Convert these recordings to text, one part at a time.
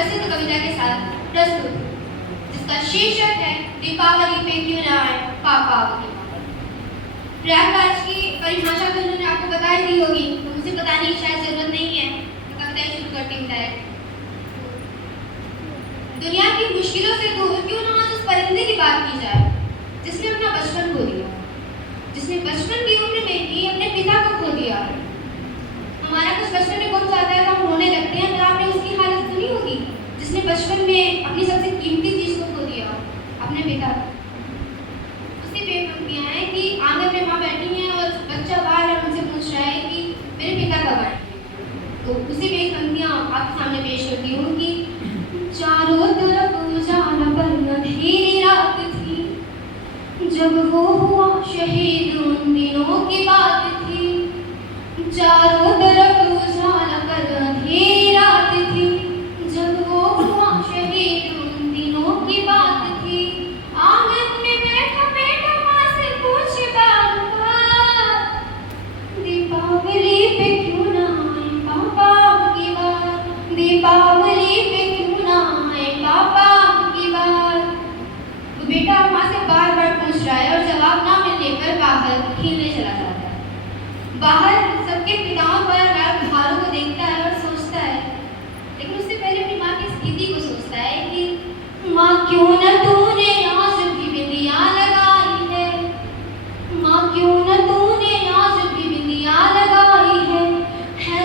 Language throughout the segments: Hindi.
प्रसिद्ध कविता के साथ प्रस्तुत, जिसका शीर्षक है दीपावली पे क्यों ना आए पापावली। प्रयागराज की परिभाषा तो उन्होंने आपको बता ही दी होगी, तो मुझे बताने की शायद जरूरत नहीं है, तो कविता ही शुरू करती हूँ डायरेक्ट। दुनिया की मुश्किलों से दूर क्यों ना आज उस परिंदे की बात की जाए जिसने अपना बचपन खो दिया, जिसने बचपन की उम्र में ही अपने पिता को खो दिया। हमारा कुछ बचपन में गुम जाता है तो हम रोने लगते हैं, अगर आपने उसकी हालत सुनी होगी जिसने बचपन में अपनी सबसे कीमती चीज को खो दिया, अपने पिता। उसकी बेपंक्तियां हैं कि आंगन में माँ बैठी हैं और बच्चा बाहर है, उनसे पूछ रहा है कि मेरे पिता कब आएंगे। तो उसी बेपंक्तियां आपके सामने पेश करती हूँ कि चारों तरफ उजाला पर अंधेरी रात थी, जब वो हुआ शहीद उन दिनों की बात थी। चारों तरफ उजाला पर अंधेरी रात थी, जब वो हुआ शहीद उन दिनों की बात थी। आंगन में बैठा बैठा माँ से पूछता दीपावली पे क्यों ना आए पापा की बात, दीपावली पे क्यों ना आए पापा की बात। तो बेटा माँ से बार बार पूछ रहा है और जवाब ना मिलने पर बाहर खेलने चला जाता है। बाहर सबके पिताओं पर त्योहारों को देखता है और सोचता है, लेकिन उससे पहले अपनी माँ की स्थिति को सोचता है कि माँ क्यों न तूने आज भी बिंदिया लगाई है, माँ क्यों न तूने आज भी बिंदिया लगाई है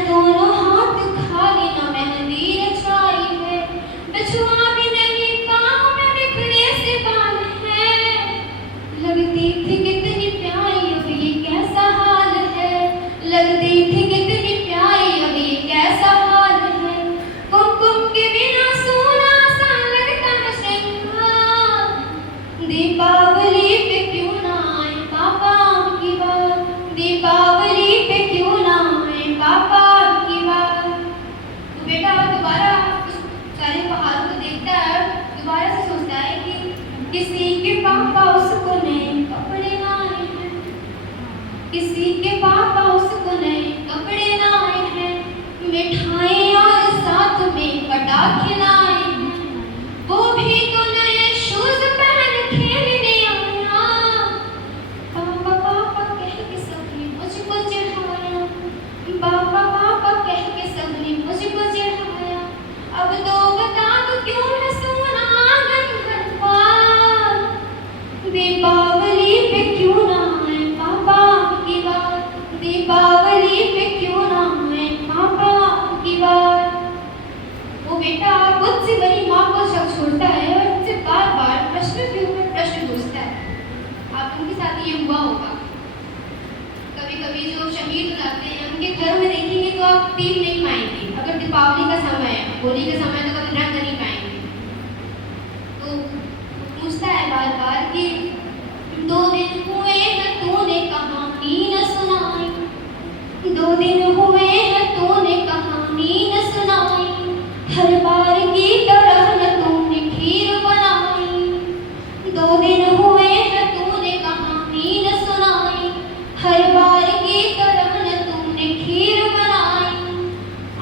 दोनों हाथ खाली न मेहंदी रचाई है, बछुआ भी नहीं पाँव में बिखरे से बाल है, लगती थी कितनी प्यारी अब ये कैसा हाल है, लगती थी कितनी प्यारी अब ये कैसा हाल है। कुमकुम के बिना सोना सा लगता है श्रृंगार, दीपावली पे क्यों ना आए पापा की बात, दीपावली पे क्यों ना आए पापा की बात। तो बेटा दोबारा उस सारे पहाड़ों को देखता है, दोबारा से सोचता है कि किसी के पापा उसको नए कपड़े लाए हैं, किसी के पापा उसको नए कपड़े लाए हैं, मिठाई और साथ में पटाखे लाए हैं, वो भी तो नए शूज पहन खेलने आया। पापा पापा कह के सबने मुझको चिढ़ाया, पापा पापा कह के सबने मुझको चिढ़ाया, अब तो बता दो क्यों है सोना आंगन घर द्वार, दीपावली पे क्यों ना आए पापा की बात, दीपावली पे क्यों ना आए पापा की बात। वो बेटा खुद से बड़ी माँ को शक छोड़ता है और उनसे बार बार प्रश्न के ऊपर प्रश्न पूछता है। आप उनके साथ ये हुआ होगा, कभी कभी जो शहीद हो जाते हैं उनके घर में देखेंगे तो आप दीप नहीं पाएंगे, अगर दीपावली का समय है, होली का समय तो कभी रंग नहीं पाएंगे। तो पूछता है बार बार कि 2 दिन हुए हैं तूने कहानी न सुनाई, 2 दिन हुए हैं तूने कहानी न सुनाई, हर बार की तरह न तूने खीर बनाई, 2 दिन हुए हैं तूने कहानी न सुनाई, हर बार की तरह न तूने खीर बनाई।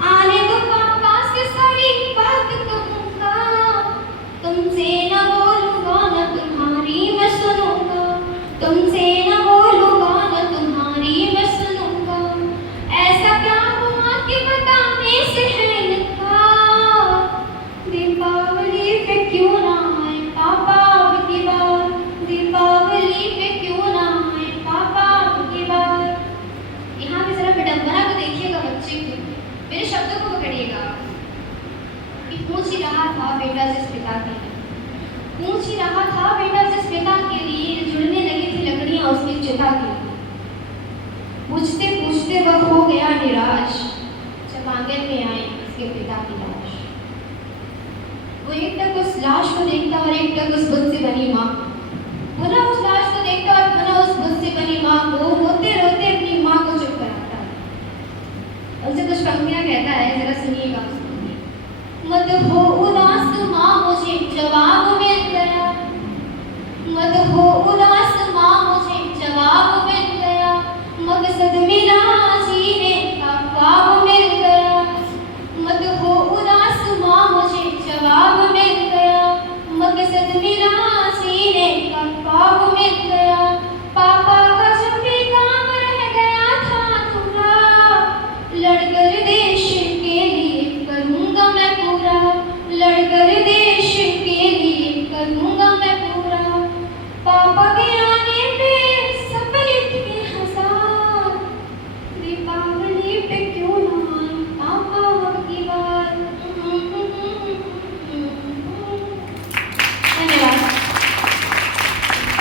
आने दो पापा से सारी बात कहूँगा, तुमसे न बोलूँगा न तुम्हारी मैं सुनूँगा, तुमसे न बोलूँगा न तुम्हारी मैं सुनूँगा। ऐसा क्या हुआ कि बताने से है इनकार, दीपावली पे क्यों ना आए पापा की बात, दीपावली पे क्यों ना आए पापा की बात। यहाँ पे जरा विडंबना को देखिएगा बच्चे को, मेरे शब्दों को पकड़िएगा कि पूछ ही रहा था बेटा जिस पिता के लिए, पूछ ही रहा था बेटा जिस पिता के लिए जुड़ने लगी थी लकड़ियां उसकी चिता के लिए। पूछते पूछते वह हो गया निराश जब आंगन में आई उसके पिता की लाश। वो एक टक उस लाश को देखता और एक टक उस बुत से बनी माँ, पुनः उस लाश को देखता और पुनः उस बुत से बनी माँ को रोते रोते अपनी माँ को चुप कराता है। उनसे कुछ पंक्तियां कहता है, जरा सुनिएगा। मत हो उदास माँ मुझे जवाब मिल गया, मत हो उदास माँ मुझे जवाब मिल गया, मकसद मिला